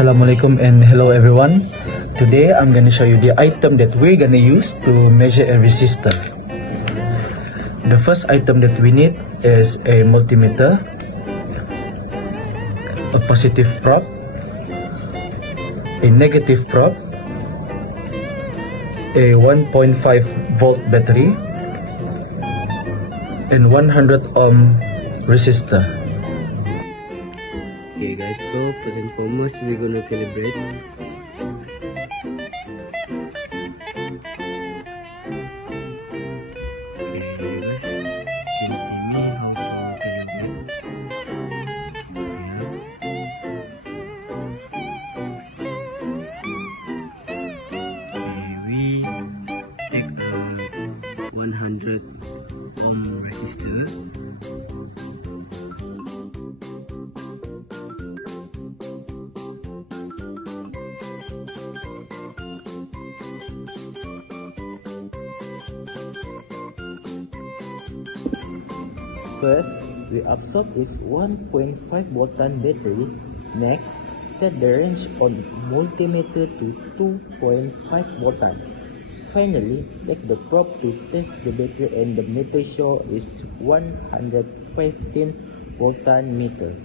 Assalamualaikum and hello everyone. Today I'm going to show you the item that we're going to use to measure a resistor. The first item that we need is a multimeter, a positive probe, a negative probe, a 1.5 volt battery, and 100 ohm resistor. Okay guys, so first and foremost we're gonna calibrate. We take a 100 ohm resistor. First, we absorb this 1.5 voltan battery. Next, set the range of multimeter to 2.5 voltan. Finally, take the probe to test the battery and the meter show is 115 voltan meter.